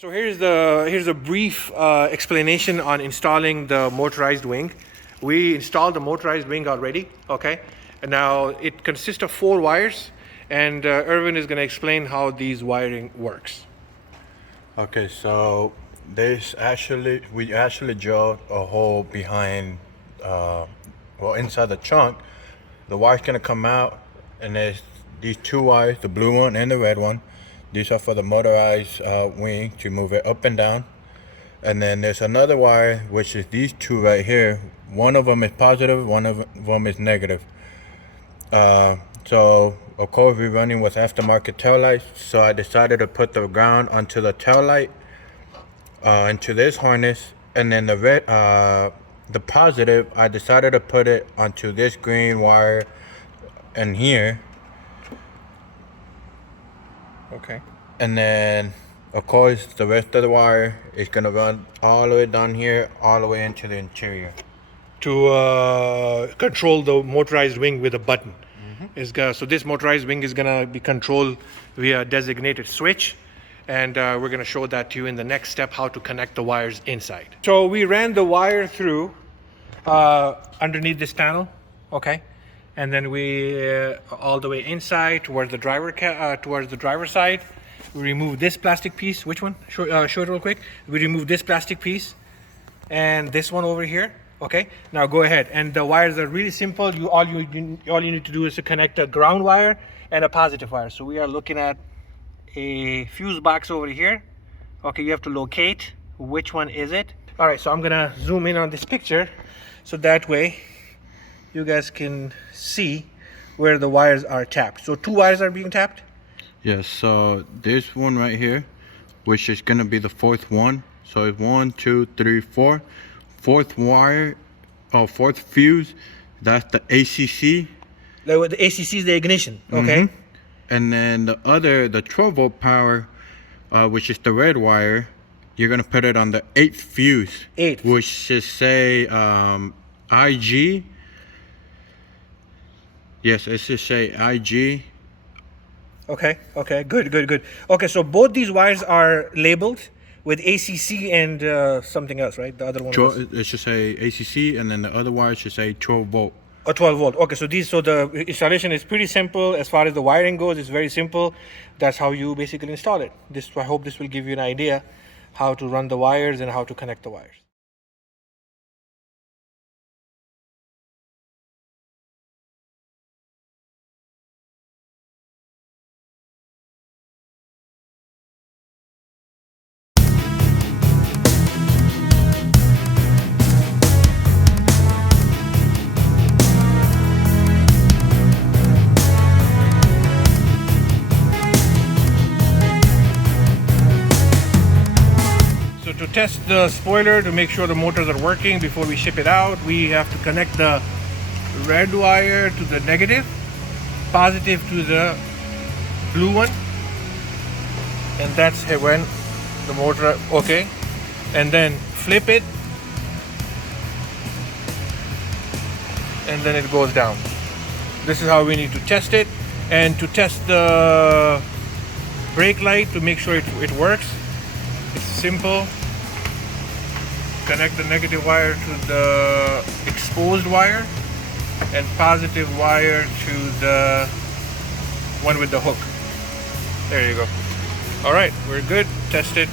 So here's a brief explanation on installing the motorized wing. We installed the motorized wing already, okay? And now it consists of 4 wires, and Irvin is going to explain how these wiring works. Okay, so we actually drilled a hole behind, inside the trunk. The wire's gonna come out, and there's these 2 wires, the blue one and the red one. These are for the motorized wing to move it up and down. And then there's another wire, which is these 2 right here. One of them is positive, one of them is negative. So of course we're running with aftermarket taillights, so I decided to put the ground onto the taillight, into this harness, and then the red, the positive, I decided to put it onto this green wire and here. Okay. And then of course the rest of the wire is gonna run all the way down here, all the way into the interior. To control the motorized wing with a button. So this motorized wing is gonna be controlled via a designated switch, and we're gonna show that to you in the next step, how to connect the wires inside. So we ran the wire through underneath this panel, okay, and then we all the way inside towards the driver's side. We remove this plastic piece. Which one? Show it real quick. We remove this plastic piece and this one over here. Okay, now go ahead, and the wires are really simple. All you need to do is to connect a ground wire and a positive wire. So we are looking at a fuse box over here. Okay, you have to locate which one is it. All right, so I'm gonna zoom in on this picture, so that way you guys can see where the wires are tapped. So 2 wires are being tapped. Yes, so this one right here, which is gonna be the 4th one. So it's 1, 2, 3, 4. 4th wire, 4th fuse, that's the ACC. The ACC is the ignition, okay? And then the 12 volt power, which is the red wire, you're gonna put it on the 8th fuse. 8th. Which should say IG. Yes, it should say IG. Okay, good. Okay, so both these wires are labeled with ACC and something else, right? The other one was... It should say ACC, and then the other wire should say 12 volt. Oh, 12 volt. Okay, so the installation is pretty simple. As far as the wiring goes, it's very simple. That's how you basically install it. I hope this will give you an idea how to run the wires and how to connect the wires. To test the spoiler, to make sure the motors are working before we ship it out, we have to connect the red wire to the negative, positive to the blue one, and that's when the motor, okay, and then flip it, and then it goes down. This is how we need to test it. And to test the brake light, to make sure it works, it's simple. Connect the negative wire to the exposed wire and positive wire to the one with the hook. There you go. All right, we're good. Test it.